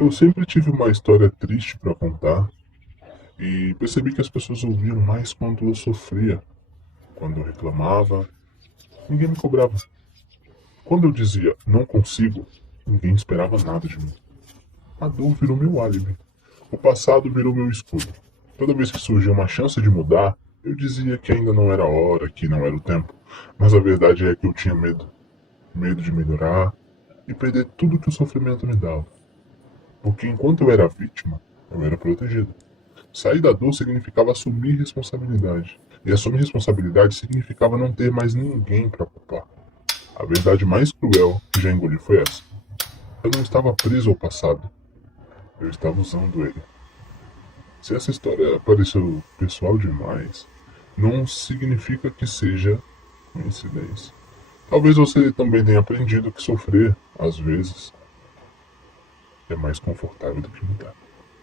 Eu sempre tive uma história triste para contar e percebi que as pessoas ouviam mais quando eu sofria, quando eu reclamava, ninguém me cobrava. Quando eu dizia não consigo, ninguém esperava nada de mim. A dor virou meu álibi. O passado virou meu escudo. Toda vez que surgia uma chance de mudar, eu dizia que ainda não era a hora, que não era o tempo. Mas a verdade é que eu tinha medo. Medo de melhorar e perder tudo que o sofrimento me dava. Porque enquanto eu era vítima, eu era protegido. Sair da dor significava assumir responsabilidade. E assumir responsabilidade significava não ter mais ninguém para culpar. A verdade mais cruel que já engoli foi essa. Eu não estava preso ao passado. Eu estava usando ele. Se essa história pareceu pessoal demais, não significa que seja coincidência. Talvez você também tenha aprendido que sofrer, às vezes, é mais confortável do que mudar.